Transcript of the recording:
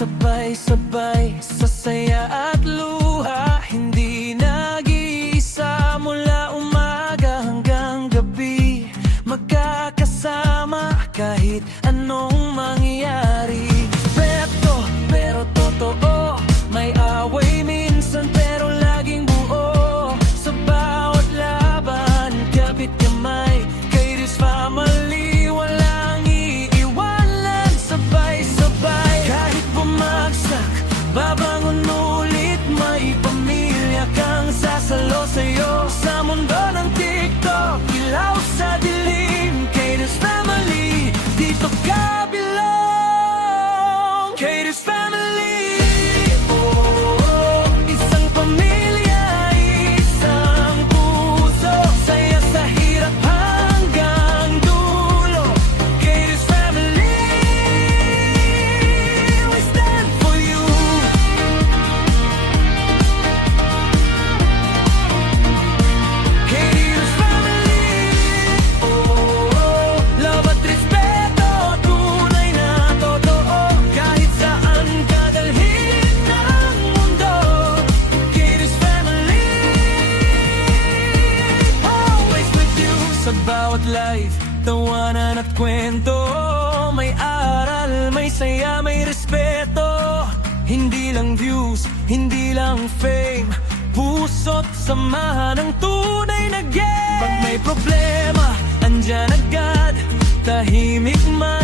Sabay-sabay sa saya at luha, hindi nag-iisa mula umaga hanggang gabi. Magkakasama kahit anong mangyari. Respeto pero totoo, may away minsan pero laging buo. Sa bawat laban, kapit kamay, Katie's family walang iiwanan. Sabay-sabay kahit bumagsak, babangon ulit. May pamilya kang sasalo sa'yo sa mundo ng TikTok. Ilaw sa dilim, Katie's family, dito ka belong. Katie's family, oh, isang pamilya, isang puso, saya sa hirap hanggang dulo. Katie's family, we stand for you. Katie's family, oh, love at respeto, tunay na totoo. Kahit saan ka dalhin ng mundo, Katie's family, always with you. Sa bawat life, tawanan at kwento, may aral, may saya, may respeto. Hindi lang views, hindi lang fame, puso't samahan ang tunay na game. Pag may problema, andyan agad, tahimik man